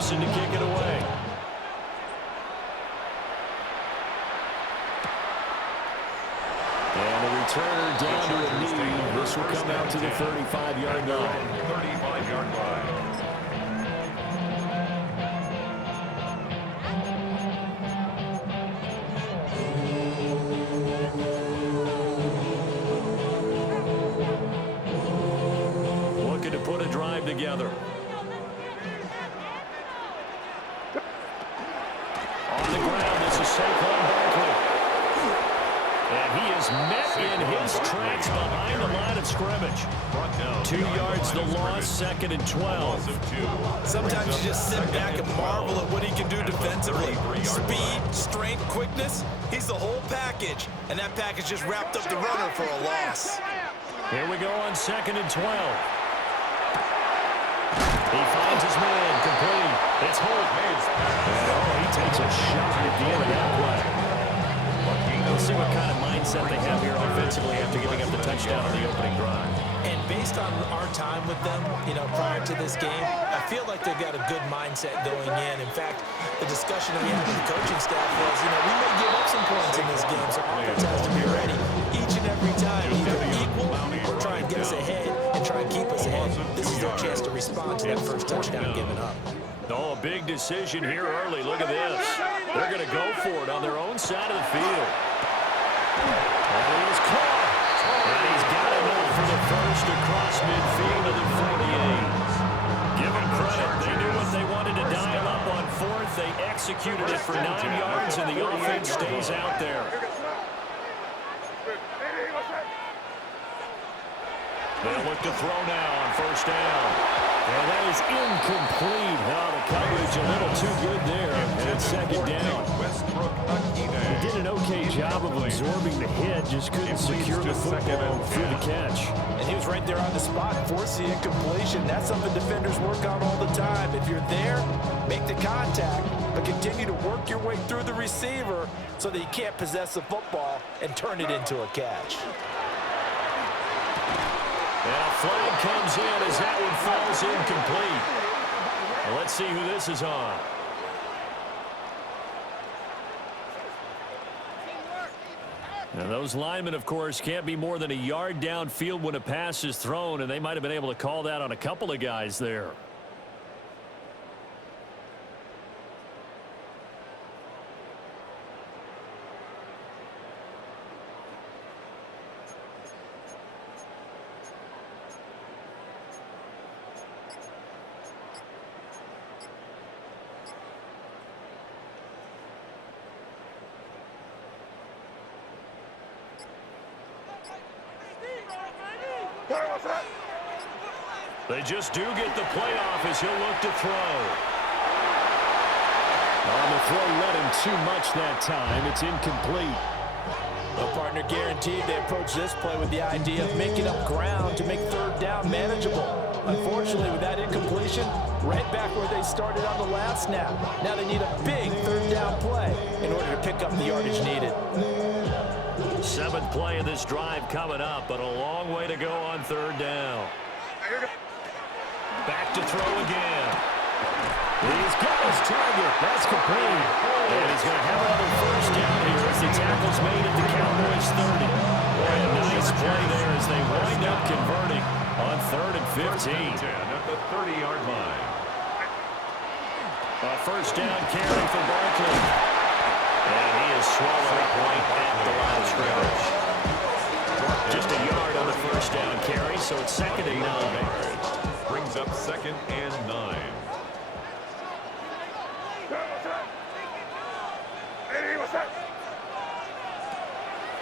person to kick it away. And a returner down to a knee. This will come out to the 35-yard line. 35-yard line. Looking to put a drive together. On the ground, this is Saquon Barkley. And he is met in his tracks behind the line of scrimmage. 2 yards the loss, 2nd and 12. Sometimes you just sit back and marvel at what he can do defensively. Speed, strength, quickness, he's the whole package. And that package just wrapped up the runner for a loss. Here we go on 2nd and 12. He finds his man, complete. It's Holt. Oh, he takes a shot at the end of that play. We'll see what kind of mindset they have here offensively after giving up the touchdown on the opening drive. And based on our time with them, prior to this game, I feel like they've got a good mindset going in. In fact, the discussion that we had with the coaching staff was, we may give up some points in this game, so offense has to be ready each and every time, either equal or try and get us ahead and try and keep us ahead. This is their chance to respond to that first touchdown given up. Oh, a big decision here early. Look at this. They're going to go for it on their own side of the field. And he's caught. And he's got enough for the first across midfield of the 48. Give them credit. They knew what they wanted to dial up on 4th. They executed it for 9 yards, and the offense stays out there. They'll look to throw now on 1st down. And that is incomplete. Now the coverage a little too good there. And it's 2nd down. He did an okay job of absorbing the hit, just couldn't secure the football through the catch. And he was right there on the spot, forcing incompletion. That's something defenders work on all the time. If you're there, make the contact, but continue to work your way through the receiver so that you can't possess the football and turn it into a catch. And a flag comes in as that one falls incomplete. Well, let's see who this is on. Now, those linemen, of course, can't be more than a yard downfield when a pass is thrown, and they might have been able to call that on a couple of guys there. They just do get the playoff as he'll look to throw. On the throw, led him too much that time. It's incomplete. The partner guaranteed they approach this play with the idea of making up ground to make 3rd down manageable. Unfortunately, with that incompletion, right back where they started on the last snap. Now they need a big 3rd down play in order to pick up the yardage needed. 7th play of this drive coming up, but a long way to go on 3rd down. Back to throw again. He's got his target. That's complete. And he's going to have another 1st down here as the tackle's made at the Cowboys 30. Boy, a nice play there as they wind up converting on 3rd and 15. At the 30-yard line. A 1st down carry for Barkley. And he is swallowed up right at the line of scrimmage. Just a yard on the 1st down carry, so it's 2nd and 9. Brings up 2nd and 9.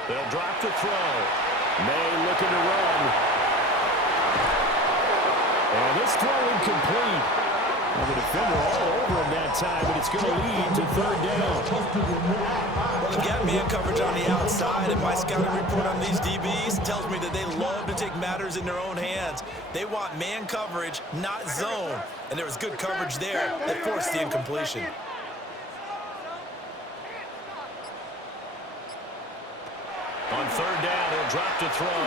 They'll drop the throw. May looking to run. And this throw incomplete. Well, the defender all over him that time, but it's going to lead to 3rd down. Well, they've got man coverage on the outside, and my scouting report on these DBs tells me that they love to take matters in their own hands. They want man coverage, not zone. And there was good coverage there that forced the incompletion. On 3rd down, he'll drop to throw.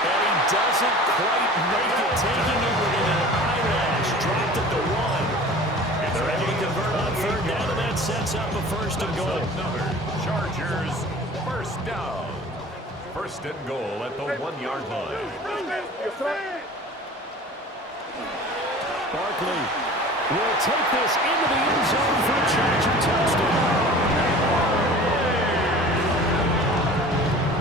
And he doesn't quite make it, taking it within an eyelash. Dropped at the first and goal. Another Chargers first down. First and goal at the 1-yard line. Barkley will take this into the end zone for a Charger touchdown.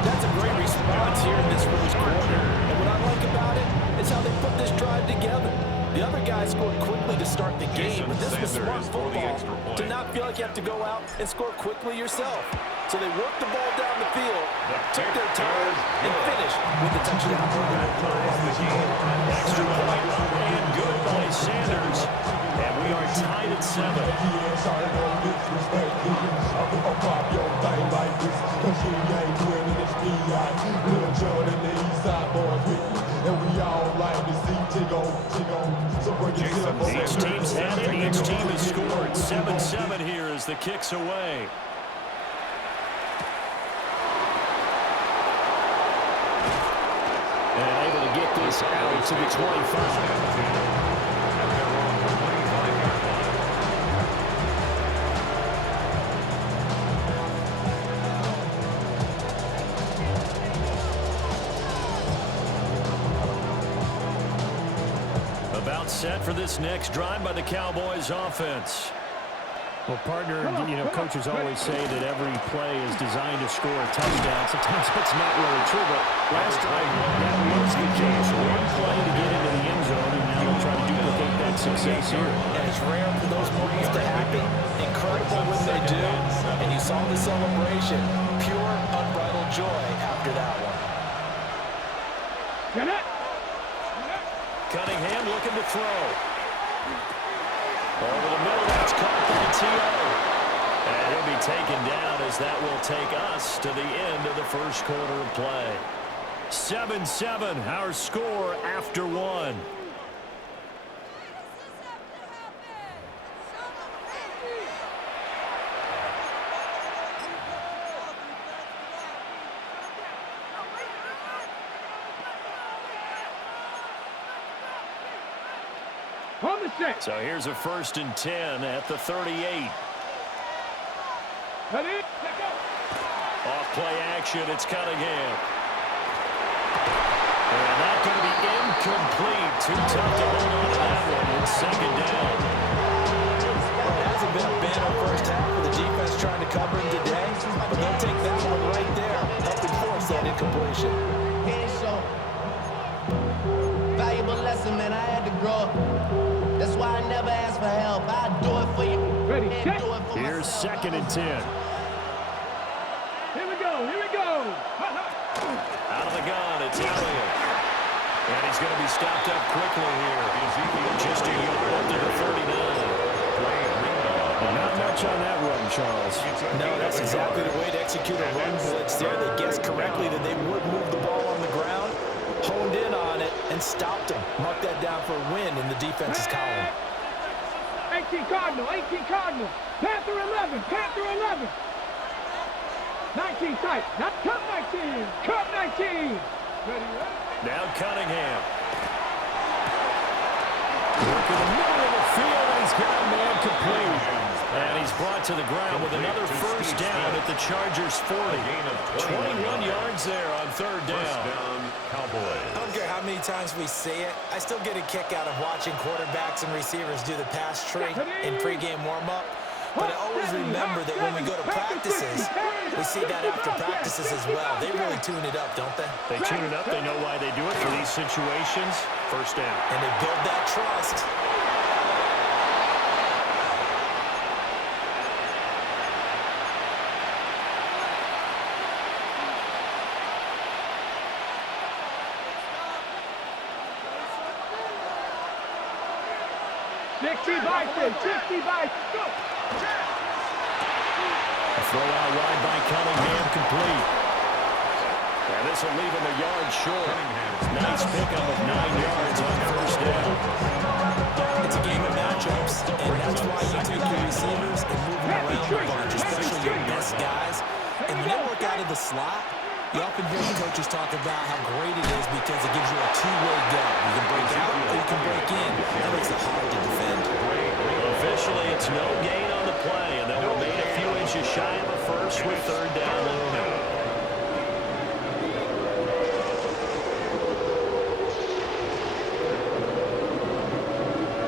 That's a great response here in this first quarter. And what I like about it is how they put this drive together. The other guys scored quickly to start the game, but this was smart football to not feel like you have to go out and score quickly yourself. So they worked the ball down the field, took their time, and finished with the touchdown. Extra point and good by Sanders. And we are tied at 7. Each team's had it. Each team has scored. 7-7 here as the kick's away. And able to get this out to the 25. About set for this next drive by the Cowboys offense. Well, partner, coaches always say that every play is designed to score a touchdown. Sometimes it's not really true, but last time that was the case. One play to get into the end zone, and now they'll try to duplicate that success here. And it's rare for those moments to happen. Incredible when they do. And you saw the celebration. Pure, unbridled joy after that one. Cunningham looking to throw. Over the middle, that's caught by T.O. And he'll be taken down as that will take us to the end of the first quarter of play. 7-7, our score after one. So here's a 1st and 10 at the 38. Off play action, it's Cunningham. And that's going to be incomplete. Too tough to hold on to that one. It's 2nd down. Well, it hasn't been a banner first half for the defense trying to cover him today, but they'll take that one right there, helping force that incompletion. Valuable lesson, man. I had to grow up. That's why I never ask for help. I do it for you. Ready, check. Here's 2nd and 10. Here we go. Out of the gun, it's Elliott. And he's going to be stopped up quickly here. Just a yard up there, 39. Not much on that run, Charles. No, that's exactly the way to execute a run blitz there. They guessed correctly that they would move the ball on the ground, honed in on it, and stopped him. Mark that down for a win in the defense's column. 18 Cardinal. Panther 11. 19 tight. Not cut 19. Cut 19. Ready? Now Cunningham. Work in the middle of the field, and he's got a man complete. And he's brought to the ground with another 1st down at the Chargers 40. 21 yards there on 3rd down. First down, Cowboys. I don't care how many times we see it. I still get a kick out of watching quarterbacks and receivers do the pass tree in pregame warm-up. But I always remember that when we go to practices, we see that after practices as well. They really tune it up, don't they? They tune it up. They know why they do it for these situations. 1st down. And they build that trust. Go. A throw out wide by Cunningham, complete. And this will leave him a yard short. Nice pickup of 9 yards on 1st down. It's a game of matchups, and that's why you take your receivers and move them around a bunch, especially your best guys. And when they work out of the slot, you often hear the coaches talk about how great it is because it gives you a two-way go. You can break out or you can break in. That makes it hard to defend. Officially, it's no gain on the play, and they'll remain a few inches Chiefs with third down looming.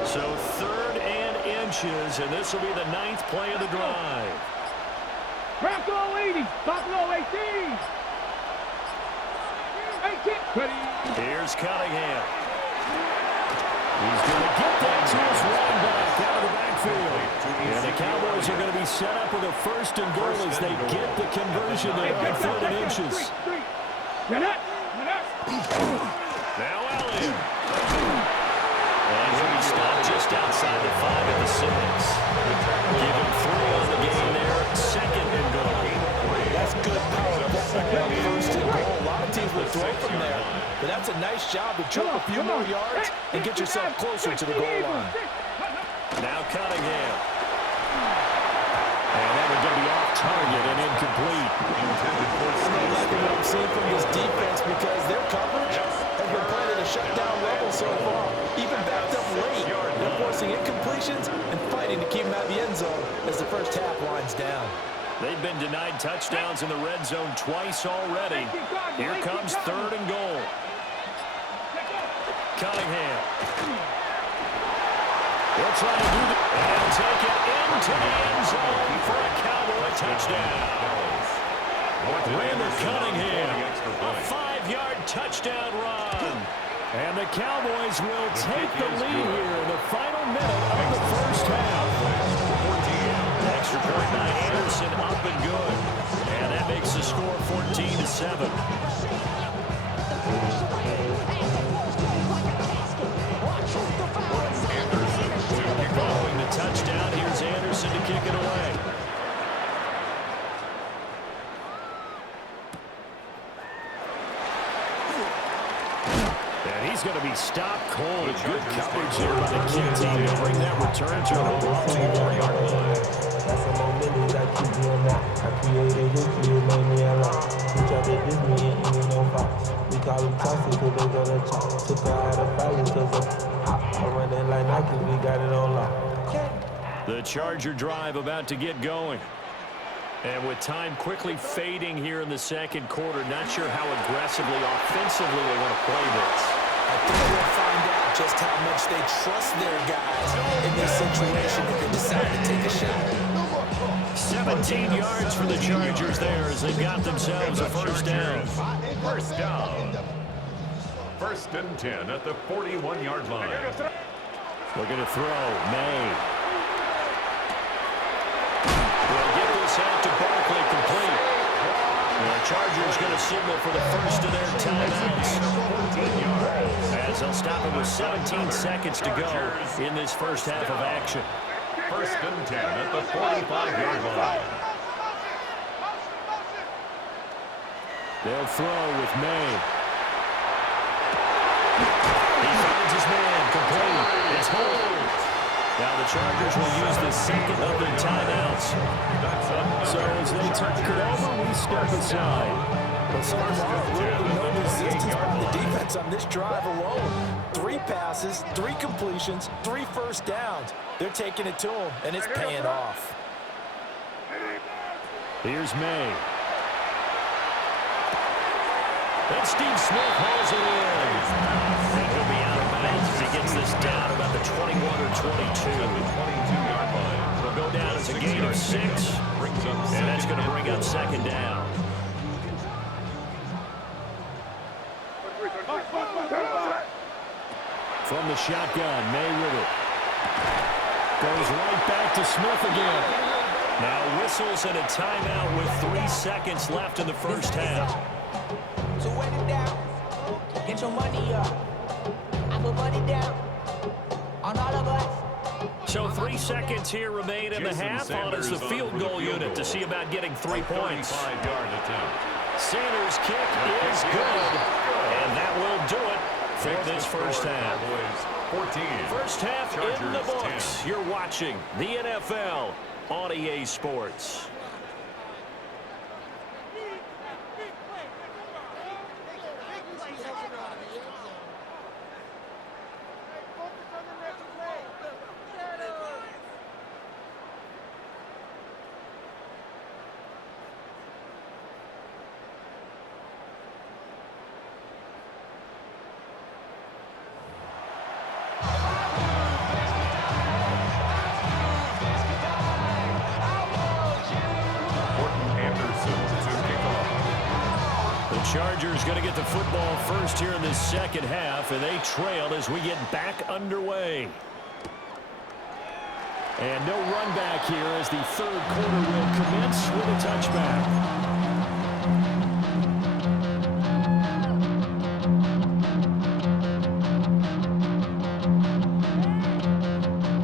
So 3rd and inches, and this will be the 9th play of the drive. Bronco 80, Buffalo 18. 18. Here's Cunningham. He's going to get that to his running back out of the backfield. And the Cowboys are going to be set up with a 1st and goal as they get the conversion there on 3rd and inches. Now Elliott. And he'll be stopped just outside the 5 at the 6. Give him 3 on the game there. 2nd and goal. That's good power. That's a 1st and goal. A lot of teams will throw from there. But that's a nice job to choke a few more yards and get yourself closer to the goal line. Now Cunningham. And that would be off target and incomplete. What I'm seeing from this defense because their coverage has been playing at a shutdown level so far. Even backed up late. They're forcing incompletions and fighting to keep them out of the end zone as the first half winds down. They've been denied touchdowns in the red zone twice already. Here comes 3rd and goal. Cunningham. They'll try to do it and take it into the end zone for a Cowboy touchdown. Randall Cunningham, a 5-yard touchdown run. And the Cowboys will take the lead here in the final minute of the first half. Extra point by Anderson, up and good. And that makes the score 14-7. Following the touchdown, here's Anderson to kick it away. And he's going to be stopped cold. A good coverage here by the key team to bring that return to the 4-yard line. That's a moment that keep doing that. I created history, it made me a lot. We tried to diss me and ain't no fox. We call them toxic cause they go to chop. Took her out of fire cause I'm hot. I run that like Nike, we got it on lock. The Charger drive about to get going. And with time quickly fading here in the second quarter, not sure how aggressively, offensively they want to play this. I think we'll find out just how much they trust their guys in this situation if they decide to take a shot. 17 yards for the Chargers there as they've got themselves a first down. First down. 1st and 10 at the 41-yard line. Looking to throw. May. Will get this out to Barkley, complete. The Chargers going to signal for the first of their timeouts. As they'll stop it with 17 seconds to go in this first half of action. 1st and 10 at the 45-yard line. They'll throw with May. He finds his man, complete. It's hold. Now the Chargers will use the second of their timeouts. So as they turn it over, we step aside. But so far, really no resistance by the defense on this drive alone. 3 passes, 3 completions, 3 first downs. They're taking it to them, and it's paying off. Here's May. And Steve Smith hauls it in. And he'll be out of bounds as he gets this down about the 21 or 22. It'll go down as a gain of 6. And that's going to bring up second down. From the shotgun, May with it. Goes right back to Smith again. Now whistles and a timeout with 3 seconds left in the first half. So wet it down. Get your money up. I put money down on all of us. So 3 seconds here remain in the half on as the field goal unit to see about getting 3 points. 35-yard attempt. Sanders' kick is good, and that will do it for this first half. 14. First half in the Chargers, books. 10. You're watching the NFL on EA Sports. Chargers going to get the football first here in this second half, and they trail as we get back underway. And no run back here as the third quarter will commence with a touchback.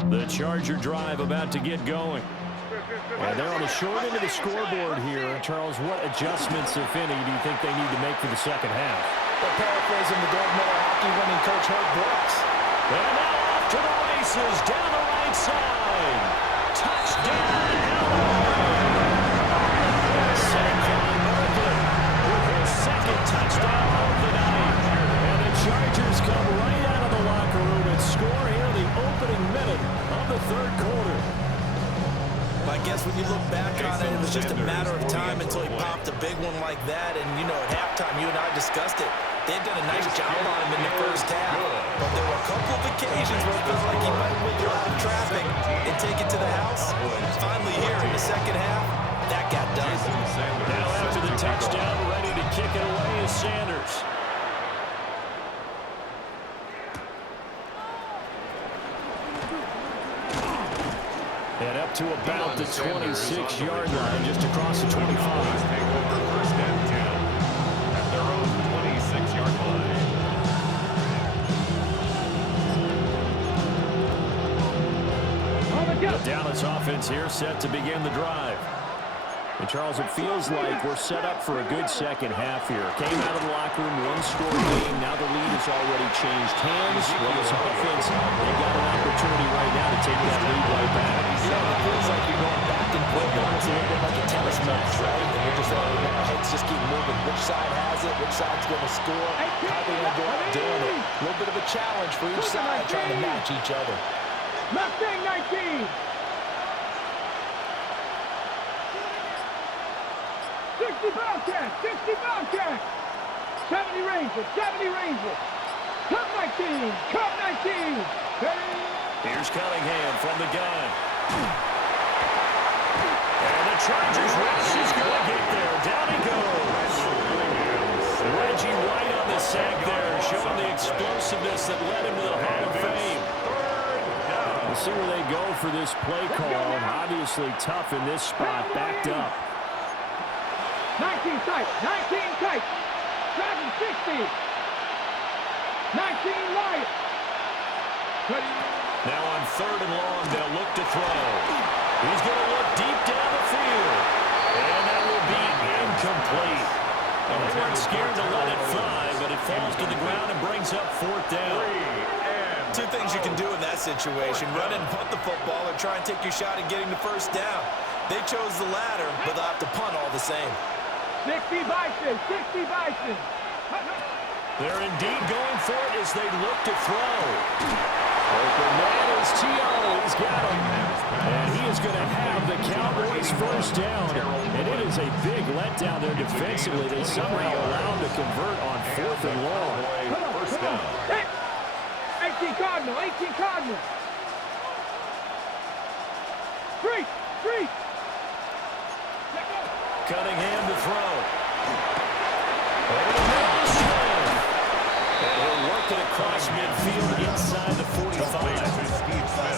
The Charger drive about to get going. And they're on the short end of the scoreboard here. Charles, what adjustments, if any, do you think they need to make for the second half? Well, paraphrasing the Gordon Miller hockey winning coach Herb Brooks. And now off to the races down the right side. Touchdown, Saquon Barkley with his second touchdown of the night. And the Chargers come right out of the locker room and score here in the opening minute of the third quarter. I guess when you look back on it, it was just a matter of time until he popped a big one like that. And, you know, at halftime, you and I discussed it. They've done a nice job on him in the first half. But there were a couple of occasions where it feels like he might wiggle out of traffic and take it to the house. Finally here in the second half, that got done. Now after the touchdown, ready to kick it away is Sanders. And up to about the 26-yard line, just across the 25. Take over first and 10 at their own 26-yard line. The Dallas offense here set to begin the drive. And Charles, it feels like we're set up for a good second half here. Came out of the locker room, one-score game. Now the lead has already changed hands. Well, this offense, they've got an opportunity right now to take that lead right back. You know, it feels like you're going back and forth. It's a little bit like a tennis match, right? And you're just our heads just keep moving. Which side has it? Which side's going to score? How they going to go out doing it? A little bit of a challenge for each side trying to match each other. Mustang 19. 60 Bobcats, 60 Bobcats. 70 Rangers, 70 Rangers. Cup 19, Cup 19. Here's Cunningham from the gun. And the Chargers rush is going to get there. Down he goes. Reggie White on the sack there, showing the explosiveness that led him to the Hall of Fame. We'll see where they go for this play call. Obviously tough in this spot, backed up. 19 tight, 19 tight. Driving 60. 19 right. Now on third and long, they'll look to throw. He's going to look deep down the field. And that will be incomplete. Well, they weren't scared to let it fly, but it falls to the ground and brings up fourth down. Two things you can do in that situation: run and punt the football, or try and take your shot at getting the first down. They chose the latter, but they'll have to punt all the same. 60 Bison, 60 Bison. They're indeed going for it as they look to throw. Open man is T.O. He's got him. And he is going to have the Cowboys first down. And it is a big letdown there defensively. They somehow allow him to convert on fourth and long. First down. 18 Cardinal, 18 Cardinal. Street, street. Cunningham to throw. And he'll work it across midfield inside the 45.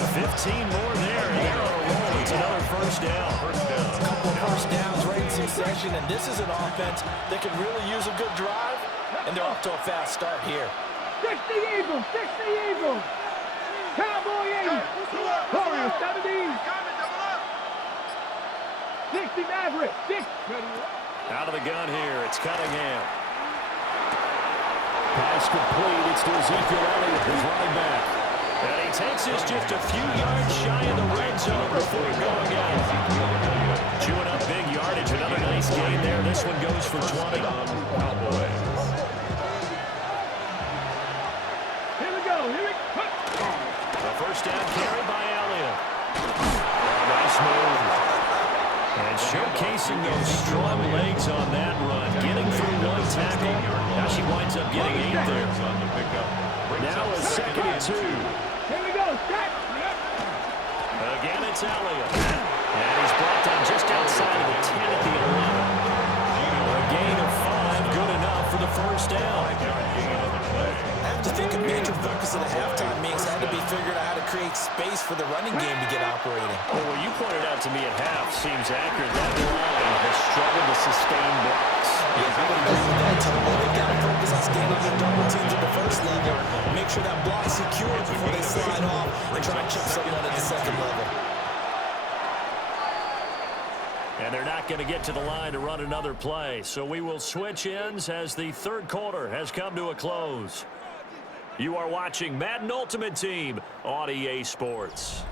15 more there, and they're on a roll. It's another first down. A couple of first downs right in succession, and this is an offense that can really use a good drive, and they're off to a fast start here. 60 Eagles, 60 Eagles. Cowboy 80. Warriors 70. 60 Maverick, 6. Out of the gun here, it's Cunningham. Pass complete, it's to Ezekiel Elliott, his running back. And he takes us just a few yards shy of the red zone before going out. Chewing up big yardage, another nice gain there. This one goes for 20. Cowboys. Here we go, here we go. The first down carry by Elliott. Nice move. And showcasing those strong legs on that run. Getting through one tackle. Now she winds up getting 8 there. Now a 2nd and 2. Here we go, set. Again, it's Elliott. And he's brought down just outside of the 10 at the 11. A gain of 5, good enough for the first down. I have to think a major focus of the halftime meetings had to be figuring out how to create space for the running game to get operating. Well, what you pointed out to me at half seems accurate. That line has struggled to sustain blocks. Yeah, I would agree with that totally. They've got to focus on staying on their double teams at the first level, make sure that block's secure before they slide off and try and chip someone at the second level. And they're not going to get to the line to run another play. So we will switch ends as the third quarter has come to a close. You are watching Madden Ultimate Team on EA Sports.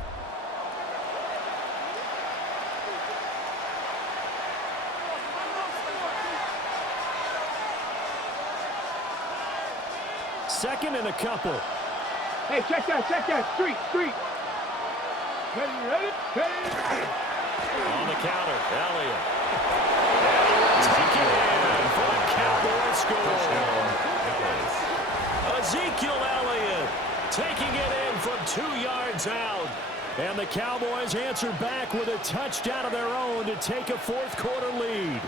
Second and a couple. Hey, check that. Street. Ready? On the counter, Elliott. Taking in for the Cowboys score. Ezekiel Elliott taking it in from 2 yards out. And the Cowboys answer back with a touchdown of their own to take a fourth quarter lead.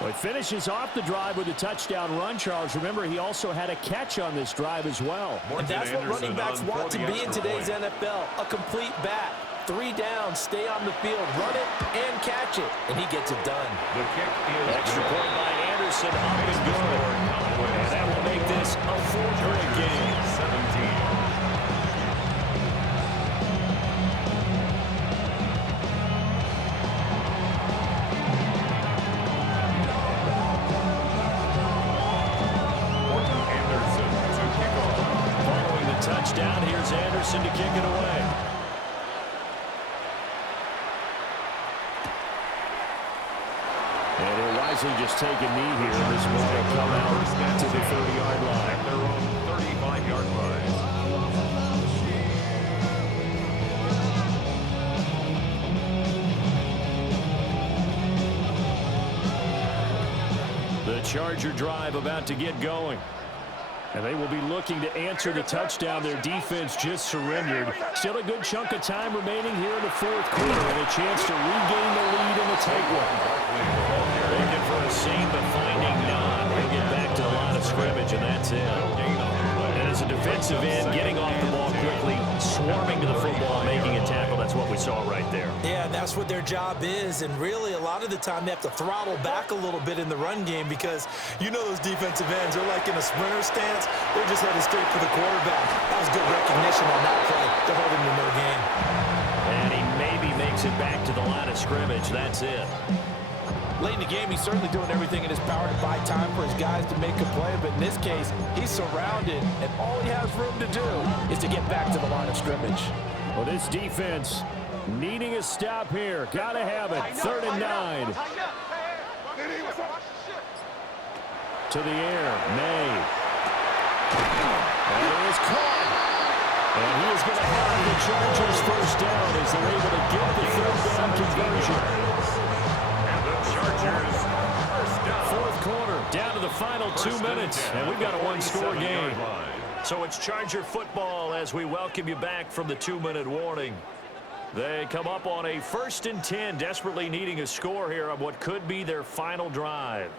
Well, he finishes off the drive with a touchdown run, Charles. Remember, he also had a catch on this drive as well. And that's what running backs want to be in today's NFL, a complete back. 3 downs, stay on the field, run it, and catch it. And he gets it done. The kick is Extra point by Anderson, up and good. And that will make this a 4-point game. 17. Touchdown. Here's Anderson to kick it away. And he'll wisely just take a knee here. This ball will come out to the 30-yard line. At their own 35-yard line. The Charger drive about to get going. And they will be looking to answer the touchdown their defense just surrendered. Still a good chunk of time remaining here in the fourth quarter and a chance to regain the lead in the tight one. Looking for a seam, but finding none. They get back to the line of scrimmage, and that's it. And as a defensive end, getting off the ball quickly, swarming to the football, making a tackle, that's what we saw right there. Yeah, that's what their job is, and really a lot of the time they have to throttle back a little bit in the run game because you know those defensive ends, they're like in a sprinter stance, they're just headed straight for the quarterback. That was good recognition on that play to hold him to no gain. And he maybe makes it back to the line of scrimmage, that's it. Late in the game, he's certainly doing everything in his power to buy time for his guys to make a play, but in this case, he's surrounded, and all he has room to do is to get back to the line of scrimmage. Well, this defense needing a stop here. Gotta have it. 3rd and 9. To the air. May. And it is caught. And he is going to have the Chargers first down as they're able to get the 3rd down conversion. Chargers first down. Fourth quarter, down to the final 2 minutes, and we've got a one-score game. So it's Charger football as we welcome you back from the 2-minute warning. They come up on a 1st and 10, desperately needing a score here on what could be their final drive.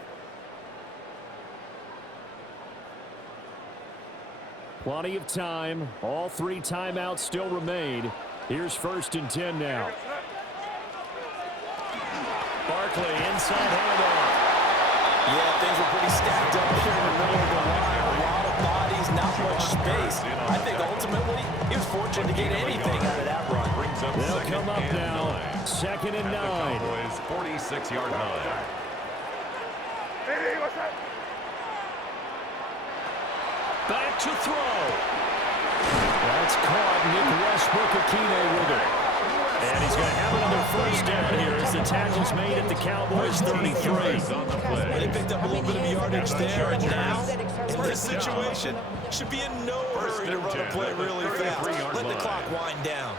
Plenty of time. All 3 timeouts still remain. Here's 1st and 10 now. Barkley, inside handoff. Yeah, things were pretty stacked up here in the middle of the line. A lot of bodies, not much space. I think ultimately he was fortunate to get anything out of that run. They'll come up now. 2nd and 9. Cowboys 46-yard line. Back to throw. That's caught. Nick Westbrook-Akine with it. And he's going to have another first down here as the tackle's made at the Cowboys 33. They picked up a little bit of yardage there, and now, in this situation, should be in no hurry to run a play really fast. Let the clock wind down.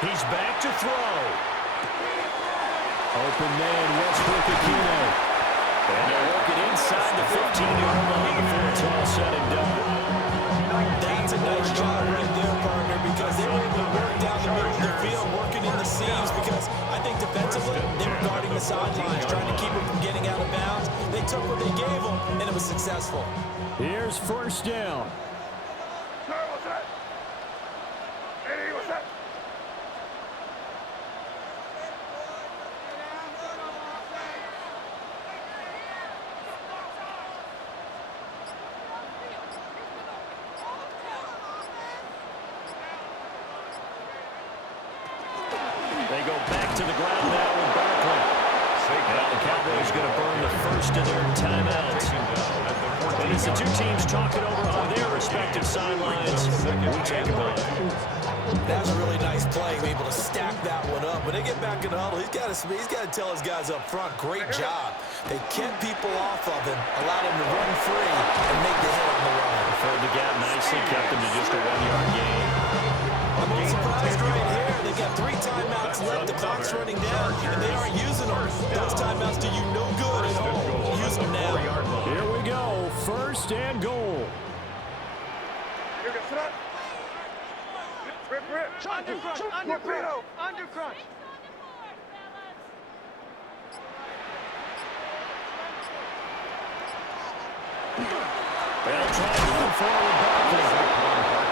He's back to throw. Open man, Westbrook-Akine. And they're working inside the 15-yard line before it's all said and done. That's a nice job right there, partner, because they were able to work down the middle of the field, working in the seams, because I think defensively, they were guarding the sidelines, trying to keep him from getting out of bounds. They took what they gave him, and it was successful. Here's first down. They go back to the ground now with Barkley. Now the Cowboys going to burn the first of their timeouts. And as the two teams talking over on their respective sidelines, we take a break. That's a really nice play, able to stack that one up. When they get back in the huddle, he's got to tell his guys up front, great job. They kept people off of him, allowed him to run free and make the hit on the run. Filled the gap nicely, kept him to just a 1-yard gain. I'm a little surprised right here. They've got 3 timeouts left. The clock's running down, and they aren't using them. Those timeouts do you no good at home. Use them now. Here we go. First and goal. Under crunch. They'll try to move forward Barkley.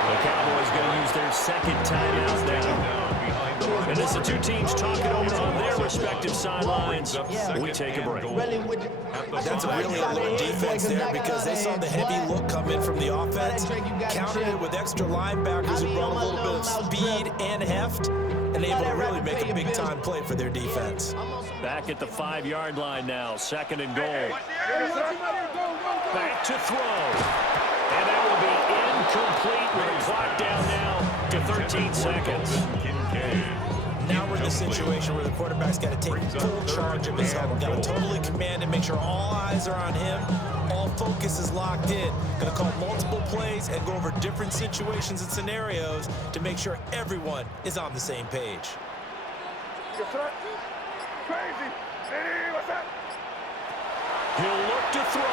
The Cowboys going to use their second timeout now. And as the two teams talking over on their respective sidelines, we take a break. That's a really alert defense there because they saw the heavy look come in from the offense, countered it with extra linebackers who brought a little bit of speed and heft, and able to really make a big-time play for their defense. Back at the 5-yard line now, second and goal. Back to throw. And that will be incomplete with a clock down now to 13 seconds. Now we're in the situation where the quarterback's got to take full charge of his huddle. Got to totally command and make sure all eyes are on him. All focus is locked in. Going to call multiple plays and go over different situations and scenarios to make sure everyone is on the same page. He'll look to throw.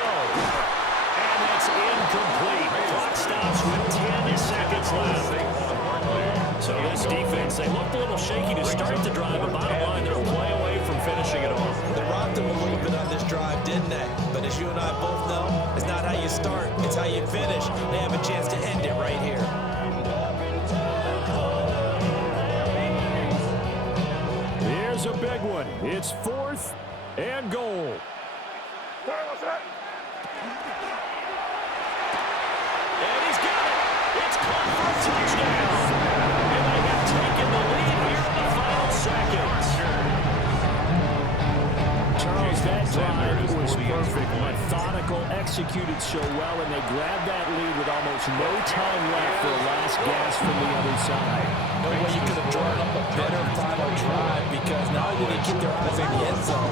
And that's incomplete. Clock stops with 10 seconds left. So this defense, they looked a little shaky to start the drive, but bottom line, they're a play away from finishing it off. They rocked them a little bit on this drive, didn't they? But as you and I both know, it's not how you start, it's how you finish. They have a chance to end it right here. Here's a big one. It's 4th and goal. And he's got it. It's caught for a touchdown. And they have taken the lead here in the final seconds. Charles, that drive was perfect. Methodical, executed so well, and they grabbed that lead with almost no time left for a last gasp from the other side. No way you could have drawn up a better final drive because not only did they keep their eyes on the end zone,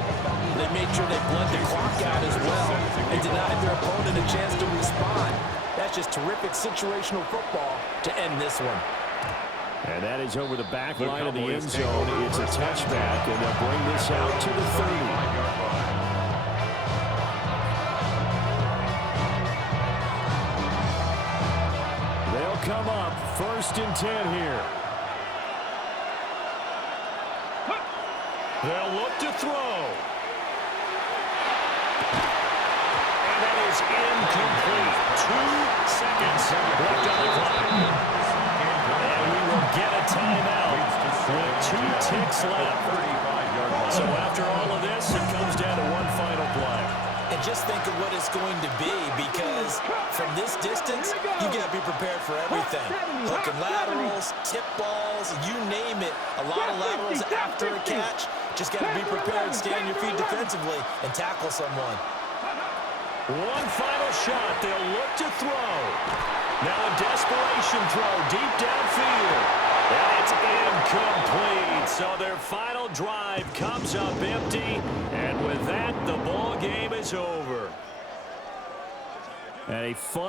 they made sure they bled the clock out as well and denied their opponent a chance to respond. That's just terrific situational football to end this one. And that is over the back line of the end zone. It's a touchback, and they'll bring this out to the 30. They'll come up 1st and 10 here. They'll look to throw. And that is incomplete. 2 seconds left on the clock. And we will get a timeout with 2 ticks left. So after all of this, it comes down to one final play. And just think of what it's going to be because from this distance, you got to be prepared for everything. Hook and laterals, tip balls, you name it. A lot of laterals after a catch. Just got to be prepared, stay on your feet defensively, and tackle someone. One final shot. They'll look to throw. Now a desperation throw deep downfield. And it's incomplete. So their final drive comes up empty. And with that, the ball game is over. And a fun